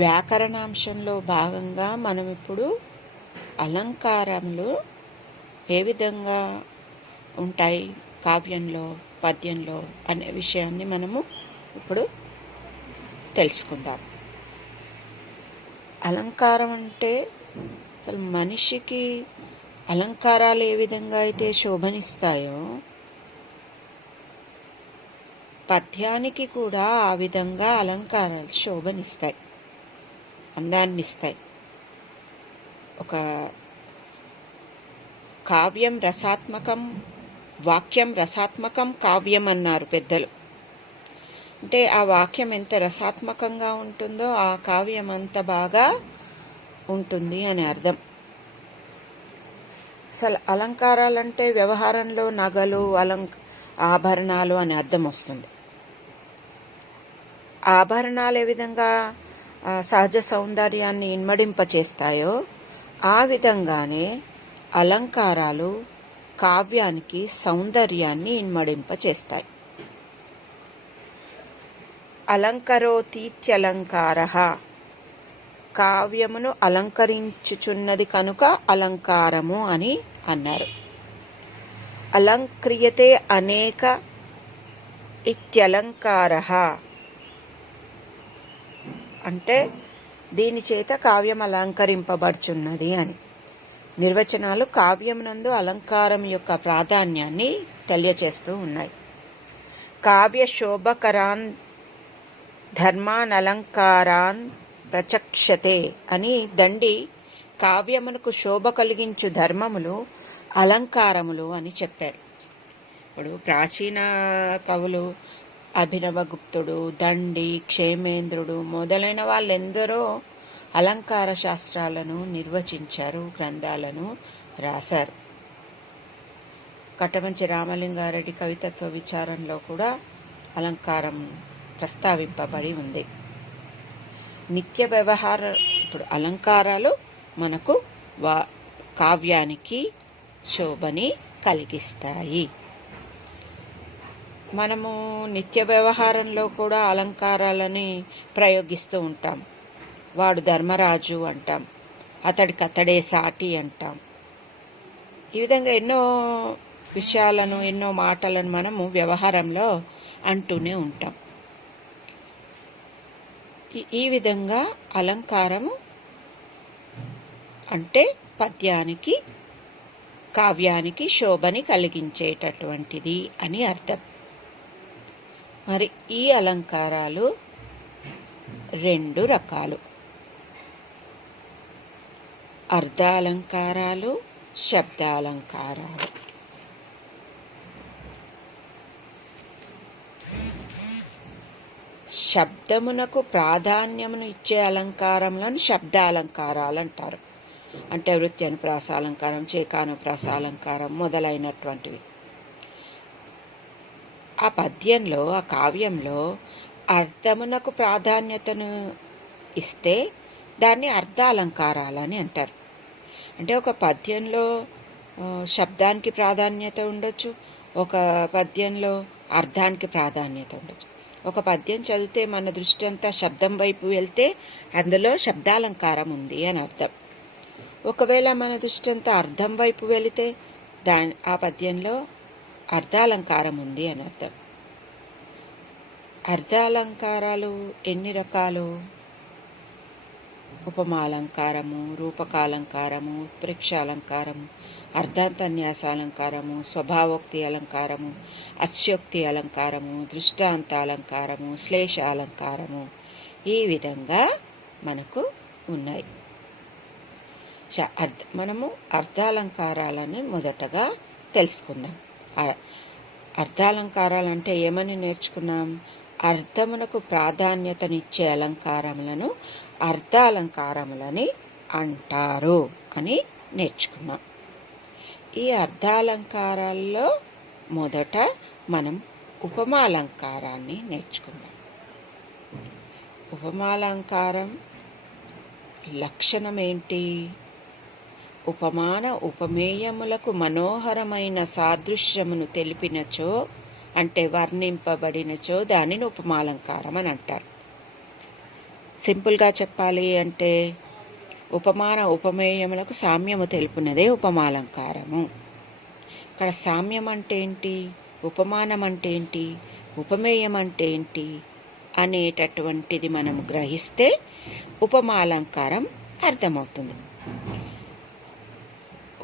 వ్యాకరణాంశంలో భాగంగా మనం ఇప్పుడు అలంకారములు ఏ విధంగా ఉంటాయి కావ్యంలో, పద్యంలో అనే విషయాన్ని మనము ఇప్పుడు తెలుసుకుందాం. అలంకారం అంటే అసలు మనిషికి అలంకారాలు ఏ విధంగా అయితే శోభనిస్తాయో పద్యానికి కూడా ఆ విధంగా అలంకారాలు శోభనిస్తాయి, అందాన్నిస్తాయి. ఒక కావ్యం రసాత్మకం, వాక్యం రసాత్మకం కావ్యం అన్నారు పెద్దలు. అంటే ఆ వాక్యం ఎంత రసాత్మకంగా ఉంటుందో ఆ కావ్యం అంత బాగా ఉంటుంది అని అర్థం. అసలు అలంకారాలంటే వ్యవహారంలో నగలు, ఆభరణాలు అని అర్థం వస్తుంది. ఆభరణాలు ఏ విధంగా సహజ సౌందర్యాన్ని ఇన్మడింపచేస్తాయో ఆ విధంగానే అలంకారాలు కావ్యానికి సౌందర్యాన్ని ఇన్మడింపచేస్తాయి. అలంకరోతీత్యలంకారః, కావ్యమును అలంకరించుచున్నది కనుక అలంకారము అని అన్నారు. అలంక్రియతే అనేక ఇత్యలంకారః అంటే దీని చేత కావ్యం అలంకరింపబడుచున్నది అని. నిర్వచనాలు కావ్యమునందు అలంకారం యొక్క ప్రాధాన్యాన్ని తెలియచేస్తూ ఉన్నాయి. కావ్య శోభకరాన్ ధర్మాన్ అలంకారాన్ ప్రచక్షతే అని దండి కావ్యమునకు శోభ కలిగించు ధర్మములు అలంకారములు అని చెప్పారు. ఇప్పుడు ప్రాచీన కవులు అభినవగుప్తుడు, దండి, క్షేమేంద్రుడు మొదలైన వాళ్ళెందరో అలంకార శాస్త్రాలను నిర్వచించారు, గ్రంథాలను రాశారు. కట్టమంచి రామలింగారెడ్డి కవితత్వ విచారంలో కూడా అలంకారం ప్రస్తావింపబడి ఉంది. నిత్య వ్యవహార ఇప్పుడు అలంకారాలు మనకు కావ్యానికి శోభని కలిగిస్తాయి. మనము నిత్య వ్యవహారంలో కూడా అలంకారాలని ప్రయోగిస్తూ ఉంటాం. వాడు ధర్మరాజు అంటాం, అతడికతడే సాటి అంటాం. ఈ విధంగా ఎన్నో విషయాలను, ఎన్నో మాటలను మనము వ్యవహారంలో అంటూనే ఉంటాం. ఈ విధంగా అలంకారము అంటే పద్యానికి, కావ్యానికి శోభని కలిగించేటటువంటిది అని అర్థం. మరి ఈ అలంకారాలు రెండు రకాలు: అర్థాలంకారాలు, శబ్దాలంకారాలు. శబ్దమునకు ప్రాధాన్యమును ఇచ్చే అలంకారములను శబ్దాలంకారాలు అంటారు. అంటే వృత్తి అనుప్రాస అలంకారం, చేకానుప్రాస అలంకారం మొదలైనటువంటివి. ఆ పద్యంలో, ఆ కావ్యంలో అర్థమునకు ప్రాధాన్యతను ఇస్తే దాన్ని అర్థాలంకారాలని అంటారు. అంటే ఒక పద్యంలో శబ్దానికి ప్రాధాన్యత ఉండొచ్చు, ఒక పద్యంలో అర్థానికి ప్రాధాన్యత ఉండొచ్చు. ఒక పద్యం చదివితే మన దృష్టి అంతా శబ్దం వైపు వెళ్తే అందులో శబ్దాలంకారం ఉంది అని అర్థం. ఒకవేళ మన దృష్టి అంతా అర్థం వైపు వెళితే ఆ పద్యంలో అర్థాలంకారం ఉంది అని అర్థం. అర్థాలంకారాలు ఎన్ని రకాలు? ఉపమాలంకారము, రూపకాలంకారము, ఉత్ప్రేక్షాలంకారము, అర్ధాంతన్యాసాలంకారము, స్వభావోక్తి అలంకారము, అస్యోక్తి అలంకారము, దృష్టాంతాలంకారము, శ్లేషాలంకారము, ఈ విధంగా మనకు ఉన్నాయి. మనము అర్థాలంకారాలను మొదటగా తెలుసుకుందాం. అర్థాలంకారాలంటే ఏమని నేర్చుకున్నాం? అర్థమునకు ప్రాధాన్యతనిచ్చే అలంకారములను అర్థాలంకారములని అంటారు అని నేర్చుకున్నాం. ఈ అర్థాలంకారాల్లో మొదట మనం ఉపమాలంకారాన్ని నేర్చుకుందాం. ఉపమాలంకారం లక్షణం ఏంటి? ఉపమాన ఉపమేయములకు మనోహరమైన సాదృశ్యమును తెలిపినచో, అంటే వర్ణింపబడినచో దానిని ఉపమాలంకారం అని అంటారు. సింపుల్గా చెప్పాలి అంటే ఉపమాన ఉపమేయములకు సామ్యము తెలుపునదే ఉపమాలంకారము. ఇక్కడ సామ్యం అంటే ఏంటి, ఉపమానం అంటే ఏంటి, ఉపమేయం అంటే ఏంటి అనేటటువంటిది మనం గ్రహిస్తే ఉపమాలంకారం అర్థమవుతుంది.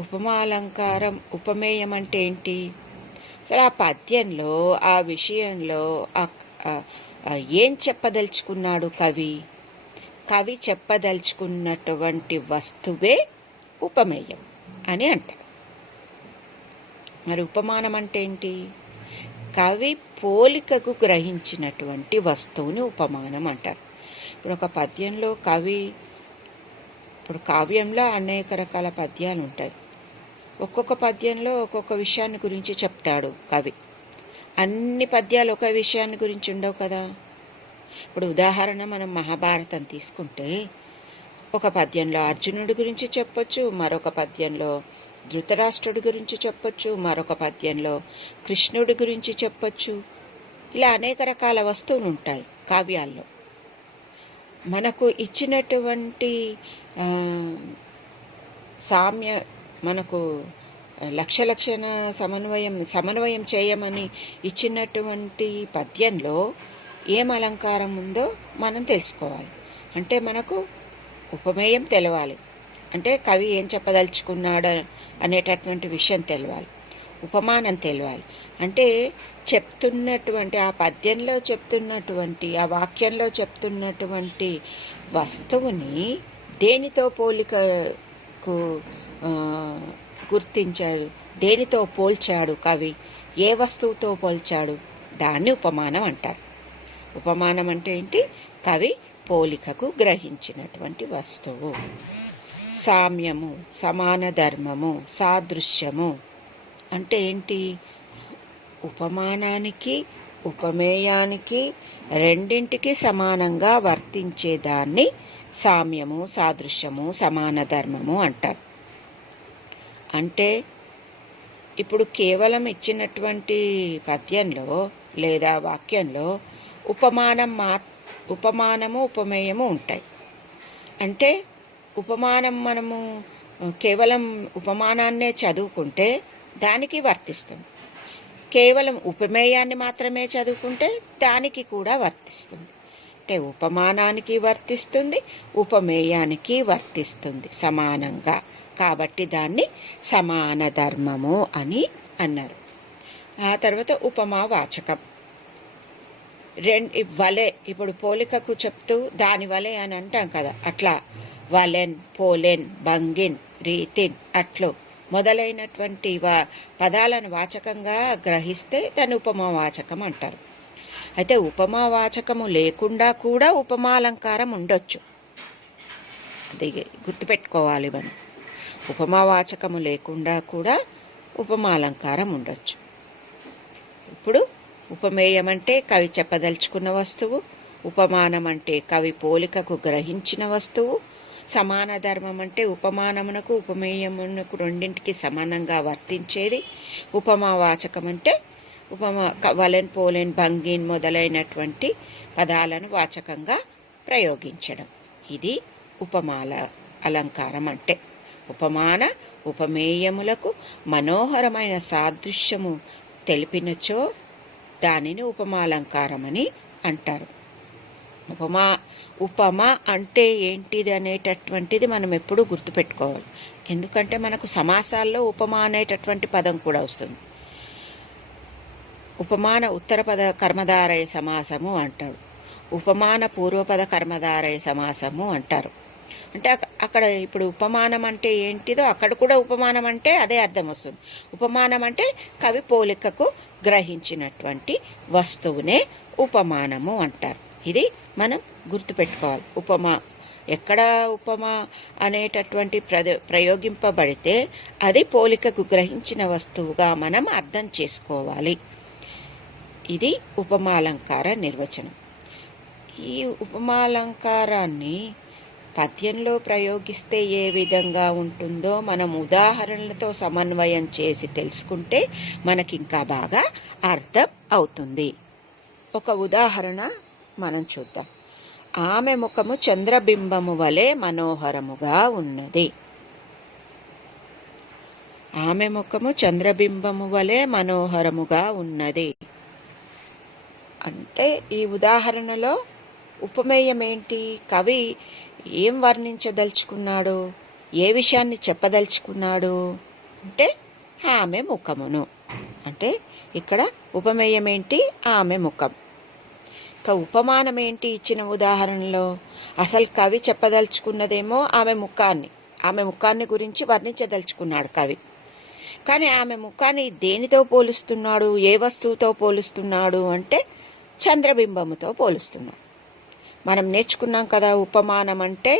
ఉపమాలంకారం ఉపమేయం అంటే ఏంటి, అసలు ఆ పద్యంలో ఆ విషయంలో ఏం చెప్పదలుచుకున్నాడు కవి చెప్పదలుచుకున్నటువంటి వస్తువే ఉపమేయం అని అంటారు. మరి ఉపమానం అంటే ఏంటి, కవి పోలికకు గ్రహించినటువంటి వస్తువుని ఉపమానం అంటారు. ఇప్పుడు ఒక పద్యంలో ఇప్పుడు కావ్యంలో అనేక రకాల పద్యాలు ఉంటాయి. ఒక్కొక్క పద్యంలో ఒక్కొక్క విషయాన్ని గురించి చెప్తాడు కవి. అన్ని పద్యాలు ఒక విషయాన్ని గురించి ఉండవు కదా. ఇప్పుడు ఉదాహరణ మనం మహాభారతం తీసుకుంటే ఒక పద్యంలో అర్జునుడి గురించి చెప్పొచ్చు, మరొక పద్యంలో ధృతరాష్ట్రుడి గురించి చెప్పొచ్చు, మరొక పద్యంలో కృష్ణుడి గురించి చెప్పొచ్చు. ఇలా అనేక రకాల వస్తువులు ఉంటాయి కావ్యాల్లో. మనకు ఇచ్చినటువంటి సామ్య మనకు లక్షణ సమన్వయం చేయమని ఇచ్చినటువంటి పద్యంలో ఏం అలంకారం ఉందో మనం తెలుసుకోవాలి. అంటే మనకు ఉపమేయం తెలవాలి, అంటే కవి ఏం చెప్పదలుచుకున్నాడు అనేటటువంటి విషయం తెలవాలి. ఉపమానం తెలవాలి, అంటే చెప్తున్నటువంటి ఆ పద్యంలో చెప్తున్నటువంటి ఆ వాక్యంలో చెప్తున్నటువంటి వస్తువుని దేనితో పోలికకు గుర్తించాడు, దేనితో పోల్చాడు కవి, ఏ వస్తువుతో పోల్చాడు, దాన్ని ఉపమానం అంటారు. ఉపమానం అంటే ఏంటి, కవి పోలికకు గ్రహించినటువంటి వస్తువు. సామ్యము, సమాన ధర్మము, సాదృశ్యము అంటే ఏంటి, ఉపమానానికి ఉపమేయానికి రెండింటికి సమానంగా వర్తించేదాన్ని సామ్యము, సాదృశ్యము, సమాన ధర్మము అంటారు. అంటే ఇప్పుడు కేవలం ఇచ్చినటువంటి పద్యంలో లేదా వాక్యంలో ఉపమానము ఉపమేయము ఉంటాయి. అంటే ఉపమానం మనము కేవలం ఉపమానాన్నే చదువుకుంటే దానికి వర్తిస్తుంది, కేవలం ఉపమేయాన్ని మాత్రమే చదువుకుంటే దానికి కూడా వర్తిస్తుంది. అంటే ఉపమానానికి వర్తిస్తుంది, ఉపమేయానికి వర్తిస్తుంది సమానంగా. కాబట్టి దాన్ని సమాన ధర్మము అని అన్నారు. ఆ తర్వాత ఉపమావాచకం వలె, ఇప్పుడు పోలికకు చెప్తూ దాని వలె అని అంటాం కదా, అట్లా వలెన్, పోలెన్, బంగిన్, రీతిన్ అట్లు మొదలైనటువంటి పదాలను వాచకంగా గ్రహిస్తే దాన్ని ఉపమావాచకం అంటారు. అయితే ఉపమావాచకము లేకుండా కూడా ఉపమాలంకారం ఉండొచ్చు, అది గుర్తుపెట్టుకోవాలి మనం. ఉపమావాచకము లేకుండా కూడా ఉపమాలంకారం ఉండొచ్చు. ఇప్పుడు ఉపమేయం అంటే కవి చెప్పదలుచుకున్న వస్తువు, ఉపమానం అంటే కవి పోలికకు గ్రహించిన వస్తువు, సమాన ధర్మం అంటే ఉపమానమునకు ఉపమేయమునకు రెండింటికి సమానంగా వర్తించేది, ఉపమావాచకం అంటే వలెన్, పోలెన్, భంగిన్ మొదలైనటువంటి పదాలను వాచకంగా ప్రయోగించడం. ఇది ఉపమాల అలంకారం అంటే. ఉపమాన ఉపమేయములకు మనోహరమైన సాదృశ్యము తెలిపినచో దానిని ఉపమాలంకారమని అంటారు. ఉపమ అంటే ఏంటిది అనేటటువంటిది మనం ఎప్పుడూ గుర్తుపెట్టుకోవాలి. ఎందుకంటే మనకు సమాసాల్లో ఉపమా అనేటటువంటి పదం కూడా వస్తుంది. ఉపమాన ఉత్తరపద కర్మధారయ సమాసము అంటాడు, ఉపమాన పూర్వపద కర్మధారయ సమాసము అంటారు. అంటే అక్కడ ఇప్పుడు ఉపమానం అంటే ఏంటిదో అక్కడ కూడా ఉపమానం అంటే అదే అర్థం వస్తుంది. ఉపమానం అంటే కవి పోలికకు గ్రహించినటువంటి వస్తువునే ఉపమానము అంటారు. ఇది మనం గుర్తుపెట్టుకోవాలి. ఎక్కడ ఉపమా అనేటటువంటి ప్రయోగింపబడితే అది పోలికకు గ్రహించిన వస్తువుగా మనం అర్థం చేసుకోవాలి. ఇది ఉపమాలంకార నిర్వచనం. ఈ ఉపమాలంకారాన్ని పద్యంలో ప్రయోగిస్తే ఏ విధంగా ఉంటుందో మనం ఉదాహరణలతో సమన్వయం చేసి తెలుసుకుంటే మనకింకా బాగా అర్థం అవుతుంది. ఒక ఉదాహరణ మనం చూద్దాం. ఆమె ముఖము చంద్రబింబము వలె మనోహరముగా ఉన్నది. ఆమె ముఖము చంద్రబింబము వలె మనోహరముగా ఉన్నది అంటే ఈ ఉదాహరణలో ఉపమేయం ఏంటి? కవి ఏం వర్ణించదలుచుకున్నాడు, ఏ విషయాన్ని చెప్పదలుచుకున్నాడు అంటే ఆమె ముఖమును. అంటే ఇక్కడ ఉపమేయం ఏంటి? ఆమె ముఖం. ఇక ఉపమానం ఏంటి? ఇచ్చిన ఉదాహరణలో అసలు కవి చెప్పదలుచుకున్నదేమో ఆమె ముఖాన్ని గురించి వర్ణించదలుచుకున్నాడు కవి. కానీ ఆమె ముఖాన్ని దేనితో పోలుస్తున్నాడు, ఏ వస్తువుతో పోలుస్తున్నాడు అంటే చంద్రబింబముతో పోలుస్తున్నాడు. మనం నేర్చుకున్నాం కదా, ఉపమానం అంటే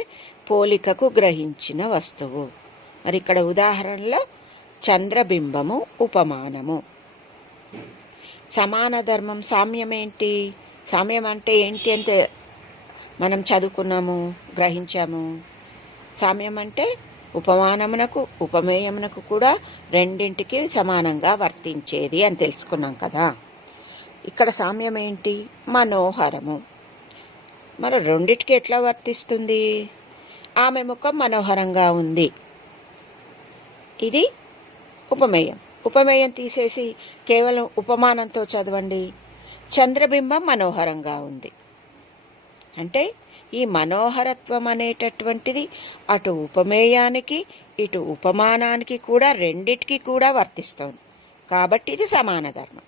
పోలికకు గ్రహించిన వస్తువు. మరి ఇక్కడ ఉదాహరణలో చంద్రబింబము ఉపమానము. సమాన ధర్మం సామ్యం ఏంటి? సామ్యం అంటే ఏంటి అంటే మనం చదువుకున్నాము, గ్రహించాము. సామ్యం అంటే ఉపమానమునకు ఉపమేయమునకు కూడా రెండింటికి సమానంగా వర్తించేది అని తెలుసుకున్నాం కదా. ఇక్కడ సామ్యం ఏంటి? మనోహరము. మరి రెండిటికి ఎట్లా వర్తిస్తుంది? ఆమె ముఖం మనోహరంగా ఉంది, ఇది ఉపమేయం. ఉపమేయం తీసేసి కేవలం ఉపమానంతో చదవండి. చంద్రబింబం మనోహరంగా ఉంది అంటే ఈ మనోహరత్వం అనేటటువంటిది అటు ఉపమేయానికి ఇటు ఉపమానానికి కూడా రెండిటికి కూడా వర్తిస్తోంది. కాబట్టి ఇది సమాన ధర్మం.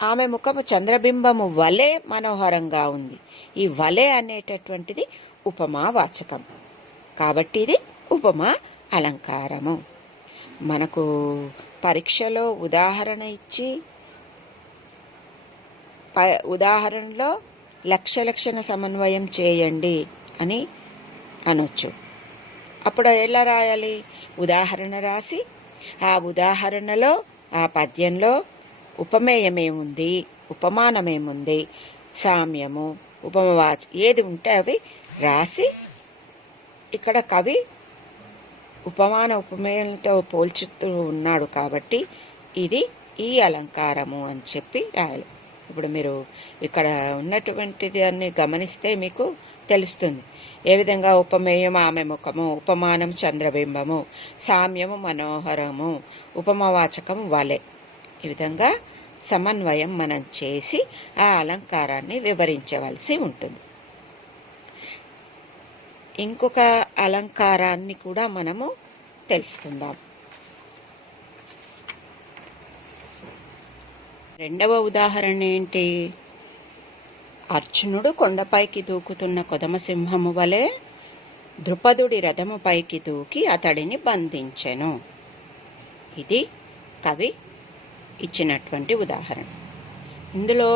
ఆమె ముఖము చంద్రబింబము వలె మనోహరంగా ఉంది. ఈ వలె అనేటటువంటిది ఉపమావాచకం. కాబట్టి ఇది ఉపమా అలంకారము. మనకు పరీక్షలో ఉదాహరణ ఇచ్చి ఉదాహరణలో లక్షణ సమన్వయం చేయండి అని అనొచ్చు. అప్పుడు ఎలా రాయాలి? ఉదాహరణ రాసి ఆ ఉదాహరణలో ఆ పద్యంలో ఉపమేయమేముంది, ఉపమానమేముంది, సామ్యము, ఉపమవాచ ఏది ఉంటే అవి రాసి ఇక్కడ కవి ఉపమాన ఉపమేయంతో పోల్చుతూ ఉన్నాడు కాబట్టి ఇది ఈ అలంకారము అని చెప్పి రాయాలి. ఇప్పుడు మీరు ఇక్కడ ఉన్నటువంటిది అన్ని గమనిస్తే మీకు తెలుస్తుంది. ఏ విధంగా ఉపమేయం ఆమె ముఖము, ఉపమానం చంద్రబింబము, సామ్యము మనోహరము, ఉపమవాచకము వలె. ఈ విధంగా సమన్వయం మనం చేసి ఆ అలంకారాన్ని వివరించవలసి ఉంటుంది. ఇంకొక అలంకారాన్ని కూడా మనము తెలుసుకుందాం. రెండవ ఉదాహరణ ఏంటి? అర్జునుడు కొండపైకి దూకుతున్న కొదమసింహము వలె ద్రుపదుడి రథముపైకి దూకి అతడిని బంధించెను. ఇది కవి ఇచ్చినటువంటి ఉదాహరణ. ఇందులో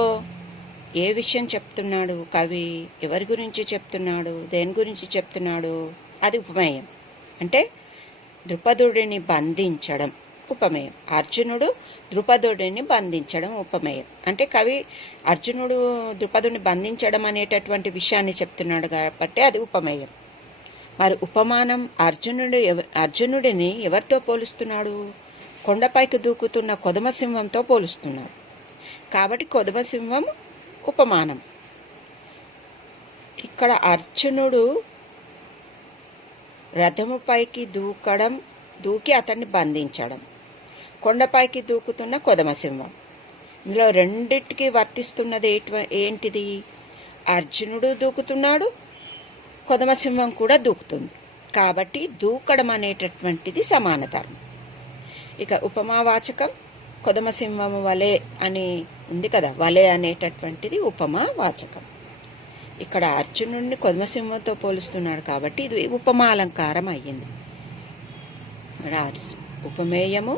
ఏ విషయం చెప్తున్నాడు కవి? ఎవరి గురించి చెప్తున్నాడు, దేని గురించి చెప్తున్నాడు? అది ఉపమేయం. అంటే ద్రుపదుడిని బంధించడం ఉపమేయం. అర్జునుడు ద్రుపదుడిని బంధించడం ఉపమేయం. అంటే కవి అర్జునుడు ద్రుపదుడిని బంధించడం అనేటటువంటి విషయాన్ని చెప్తున్నాడు కాబట్టి అది ఉపమేయం. మరి ఉపమానం అర్జునుడిని ఎవరితో పోలుస్తున్నాడు? కొండపైకి దూకుతున్న కొదమసింహంతో పోలుస్తున్నాడు. కాబట్టి కొదమసింహం ఉపమానం. ఇక్కడ అర్జునుడు రథముపైకి దూకి అతన్ని బంధించడం, కొండపైకి దూకుతున్న కొదమసింహం. ఇందులో రెండిటికి వర్తిస్తున్నది ఏంటిది? అర్జునుడు దూకుతున్నాడు, కొదమసింహం కూడా దూకుతుంది. కాబట్టి దూకడం అనేటటువంటిది సమాన ధర్మం. ఇక ఉపమావాచకం కొదమసింహము వలె అని ఉంది కదా, వలె అనేటటువంటిది ఉపమావాచకం. ఇక్కడ అర్జునుడిని కొదమసింహంతో పోలుస్తున్నాడు కాబట్టి ఇది ఉపమాలంకారం అయ్యింది. ఉపమేయము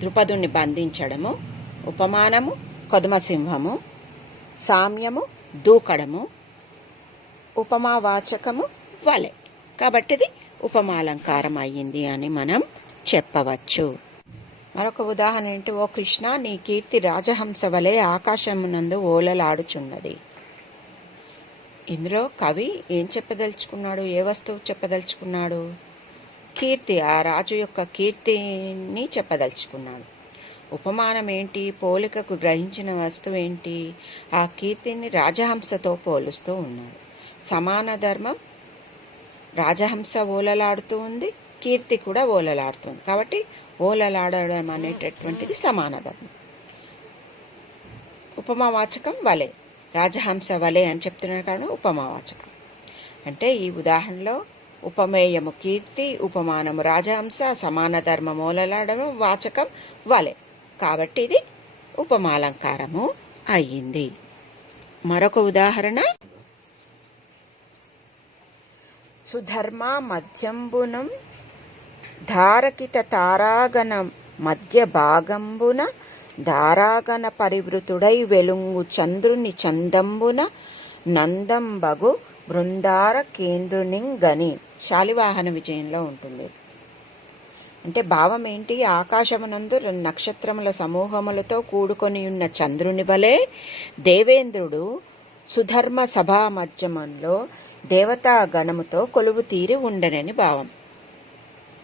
ద్రుపదుని బంధించడము, ఉపమానము కొదమసింహము, సామ్యము దూకడము, ఉపమావాచకము వలె. కాబట్టి ఇది ఉపమాలంకారం అయ్యింది అని మనం చెప్పవచ్చు. మరొక ఉదాహరణ ఏంటి? ఓ కృష్ణ, నీ కీర్తి రాజహంస వలె ఆకాశమునందు ఓలలాడుచున్నది. ఇందులో కవి ఏం చెప్పదలుచుకున్నాడు? ఏ వస్తువు చెప్పదలుచుకున్నాడు? కీర్తి, ఆ రాజు యొక్క కీర్తిని చెప్పదలుచుకున్నాడు. ఉపమానం ఏంటి? పోలికకు గ్రహించిన వస్తువు ఏంటి? ఆ కీర్తిని రాజహంసతో పోలుస్తూ ఉన్నాడు. సమాన ధర్మం, రాజహంస ఓలలాడుతూ ఉంది, కీర్తి కూడా ఓలలాడుతుంది. కాబట్టి ఓలలాడడం అనేటటువంటిది సమాన ధర్మం. ఉపమావాచకం వలె, రాజహంస వలె అని చెప్తున్నారు కారణం ఉపమావాచకం. అంటే ఈ ఉదాహరణలో ఉపమేయము కీర్తి, ఉపమానము రాజహంస, సమాన ధర్మం ఓలలాడము, వాచకం వలె. కాబట్టి ఇది ఉపమాలంకారము అయ్యింది. మరొక ఉదాహరణ, సుధర్మ మధ్యంబునం ధారకిత తారాగణ మధ్య భాగంబున ధారాగణ పరివృతుడై వెలుంగు చంద్రుని చందంబున నందంబగు బృందార కేంద్రునింగని. శాలివాహన విజయంలో ఉంటుంది. అంటే భావం ఏంటి? ఆకాశమునందు నక్షత్రముల సమూహములతో కూడుకొని ఉన్న చంద్రుని వలె దేవేంద్రుడు సుధర్మ సభా మధ్యమంలో దేవతా గణముతో కొలువు తీరి ఉండనని భావం.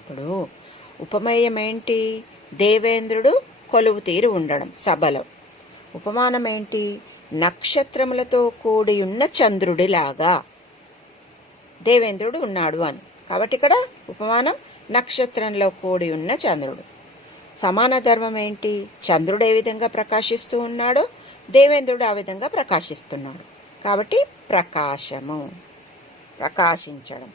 ఇప్పుడు ఉపమేయం ఏంటి? దేవేంద్రుడు కొలువు తీరి ఉండడం సభలో. ఉపమానం ఏంటి? నక్షత్రములతో కూడి ఉన్న చంద్రుడిలాగా దేవేంద్రుడు ఉన్నాడు అని. కాబట్టి ఇక్కడ ఉపమానం నక్షత్రంలో కూడి ఉన్న చంద్రుడు. సమాన ధర్మం ఏంటి? చంద్రుడు ఏ విధంగా ప్రకాశిస్తూ ఉన్నాడో దేవేంద్రుడు ఆ విధంగా ప్రకాశిస్తున్నాడు. కాబట్టి ప్రకాశము, ప్రకాశించడం.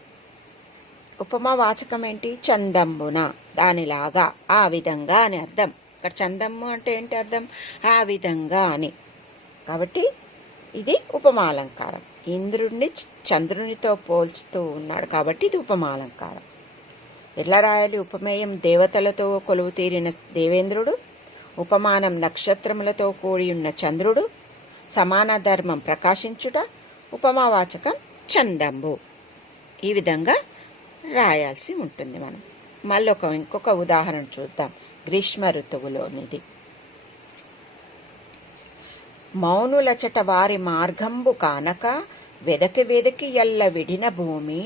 ఉపమా వాచకం ఏంటి? చందంబున, దానిలాగా, ఆ విధంగా అని అర్థం. ఇక్కడ చందము అంటే ఏంటి అర్థం? ఆ విధంగా అని. కాబట్టి ఇది ఉపమాలంకారం. ఇంద్రుడిని చంద్రునితో పోల్చుతూ ఉన్నాడు కాబట్టి ఇది ఉపమాలంకారం. ఎట్లా రాయాలి? ఉపమేయం దేవతలతో కొలువు తీరిన దేవేంద్రుడు, ఉపమానం నక్షత్రములతో కూడి ఉన్న చంద్రుడు, సమాన ధర్మం ప్రకాశించుట, ఉపమావాచకం చందంబు. ఈ విధంగా రాయాల్సి ఉంటుంది. మనం మళ్ళీ ఇంకొక ఉదాహరణ చూద్దాం. గ్రీష్మ ఋతువులోనిది. మౌనులచట వారి మార్గంబు కానక వెదకి వెదకి ఎల్ల విడిన భూమి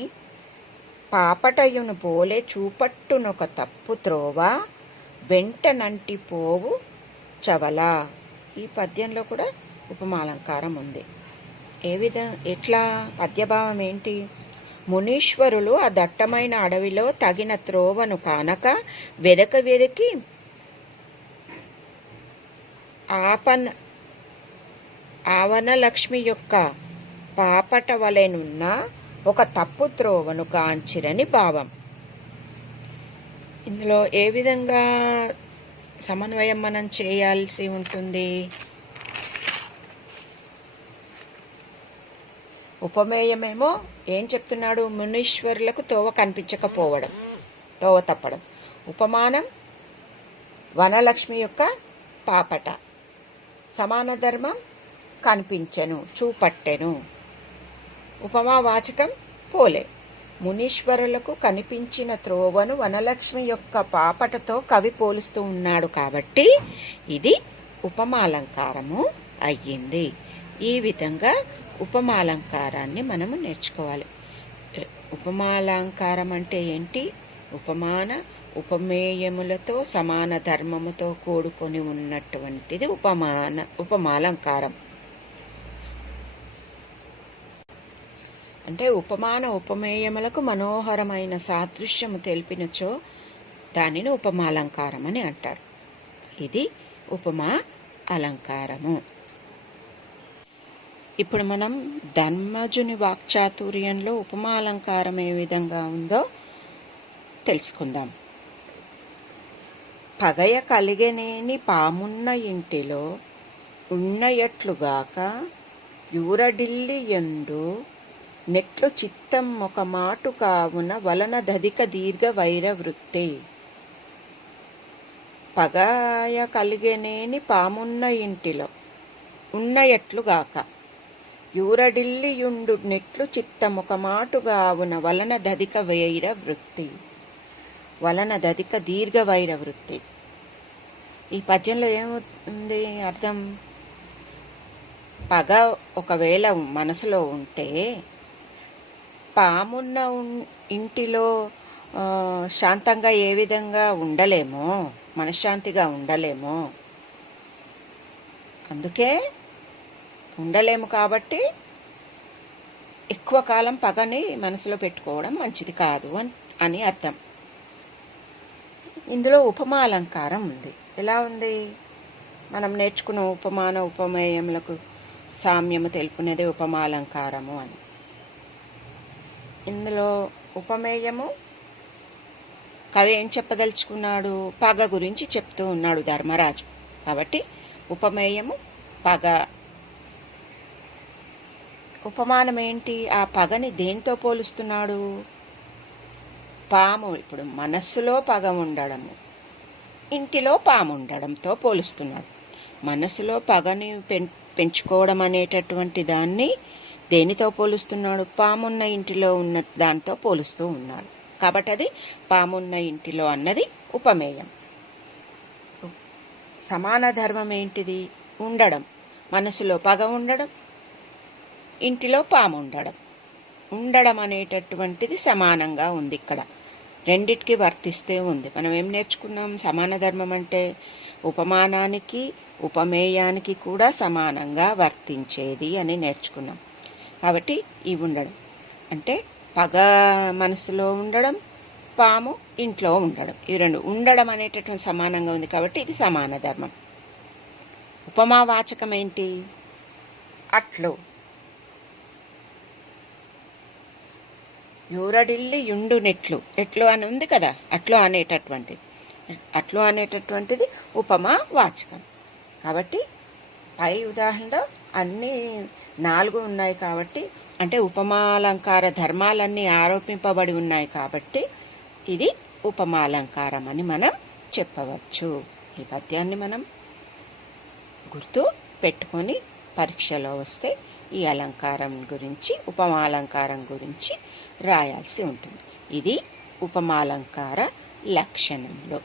పాపటయును పోలే చూపట్టునొక తప్పు త్రోవ వెంటనంటి పోవు చవల. ఈ పద్యంలో కూడా ఉపమాలంకారం ఉంది. ఎట్లా? పద్యభావం ఏంటి? మునీశ్వరులు ఆ దట్టమైన అడవిలో తగిన త్రోవను కానక వెదక వెదకి ఆవనలక్ష్మి యొక్క పాపట వలెనున్న ఒక తప్పు త్రోవను కాంచిరని భావం. ఇందులో ఏ విధంగా సమన్వయం మనం చేయాల్సి ఉంటుంది? ఉపమేయమేమో ఏం చెప్తున్నాడు? మునీశ్వరులకు తోవ కనిపించకపోవడం, తోవ తప్పడం. ఉపమానం వనలక్ష్మి యొక్క పాపట. సమాన ధర్మం కనిపించెను, చూపట్టెను. ఉపమా వాచకం పోలే. మునీశ్వరులకు కనిపించిన త్రోవను వనలక్ష్మి యొక్క పాపటతో కవి పోలుస్తూ ఉన్నాడు కాబట్టి ఇది ఉపమాలంకారము అయ్యింది. ఈ విధంగా ఉపమాలంకారాన్ని మనము నేర్చుకోవాలి. ఉపమాలంకారం అంటే ఏంటి? ఉపమేయములతో సమాన ధర్మముతో కూడుకొని ఉన్నటువంటిది ఉపమాలంకారం. అంటే ఉపమేయములకు మనోహరమైన సాదృశ్యము తెలిపినచో దానిని ఉపమాలంకారం అని అంటారు. ఇది ఉపమా అలంకారము. ఇప్పుడు మనం ధర్మజుని వాక్చాతుర్యంలో ఉపమాలంకారం ఏ విధంగా ఉందో తెలుసుకుందాం. పగయ కలిగనేని పామున్న ఇంటిలో ఉన్నయట్లుగాక యూరడిల్లి ఎందు నెట్లు చిత్తం ఒక మాటు కావున వలన దధిక దీర్ఘ వైర వృత్తి. పగయ కలిగనేని పామున్న ఇంటిలో ఉన్నయట్లుగాక యూరడిల్లియుండు నెట్లు చిత్తమొక మాటుగావున వలన దధిక వైర వృత్తి. వలన దధిక దీర్ఘ వైర వృత్తి. ఈ పద్యంలో ఏముంది అర్థం? పగ ఒకవేళ మనసులో ఉంటే పామున్న ఇంటిలో శాంతంగా ఏ విధంగా ఉండలేమో, మనశ్శాంతిగా ఉండలేమో. అందుకే ఉండలేము కాబట్టి ఎక్కువ కాలం పగని మనసులో పెట్టుకోవడం మంచిది కాదు అని అర్థం. ఇందులో ఉపమాలంకారం ఉంది. ఎలా ఉంది? మనం నేర్చుకున్న ఉపమాన ఉపమేయములకు సామ్యము తెలుపునేదే ఉపమాలంకారము అని. ఇందులో ఉపమేయము కవి ఏం చెప్పదలుచుకున్నాడు? పగ గురించి చెప్తూ ఉన్నాడు ధర్మరాజు. కాబట్టి ఉపమేయము పగ. ఉపమానం ఏంటి? ఆ పగని దేంతో పోలుస్తున్నాడు? పాము. ఇప్పుడు మనస్సులో పగ ఉండడము, ఇంటిలో పాము ఉండడంతో పోలుస్తున్నాడు. మనస్సులో పగని పెంచుకోవడం అనేటటువంటి దాన్ని దేనితో పోలుస్తున్నాడు? పామున్న ఇంటిలో ఉన్న దాంతో పోలుస్తూ ఉన్నాడు. కాబట్టి అది పామున్న ఇంటిలో అన్నది ఉపమేయం. సమాన ధర్మం ఏంటిది? ఉండడం. మనసులో పగ ఉండడం, ఇంటిలో పాము ఉండడం. ఉండడం అనేటటువంటిది సమానంగా ఉంది. ఇక్కడ రెండిటికి వర్తిస్తే ఉంది. మనం ఏం నేర్చుకున్నాం? సమాన ధర్మం అంటే ఉపమానానికి ఉపమేయానికి కూడా సమానంగా వర్తించేది అని నేర్చుకున్నాం. కాబట్టి ఈ ఉండడం అంటే పగ మనసులో ఉండడం, పాము ఇంట్లో ఉండడం. ఈ రెండు ఉండడం అనేటటువంటి సమానంగా ఉంది కాబట్టి ఇది సమాన ధర్మం. ఉపమావాచకం ఏంటి? అట్లు. యూరడిల్లి యుండు నెట్లు. ఎట్లు అని ఉంది కదా, అట్లు అనేటటువంటిది. అట్లు అనేటటువంటిది ఉపమా వాచకం. కాబట్టి పై ఉదాహరణలో అన్ని 4 ఉన్నాయి కాబట్టి, అంటే ఉపమాలంకార ధర్మాలన్నీ ఆరోపింపబడి ఉన్నాయి కాబట్టి ఇది ఉపమాలంకారం అని మనం చెప్పవచ్చు. ఈ పద్యాన్ని మనం గుర్తు పెట్టుకొని పరీక్షలో వస్తే ఈ అలంకారం గురించి, ఉపమాలంకారం గురించి రాయాల్సి ఉంటుంది. ఇది ఉపమాలంకార లక్షణంలో.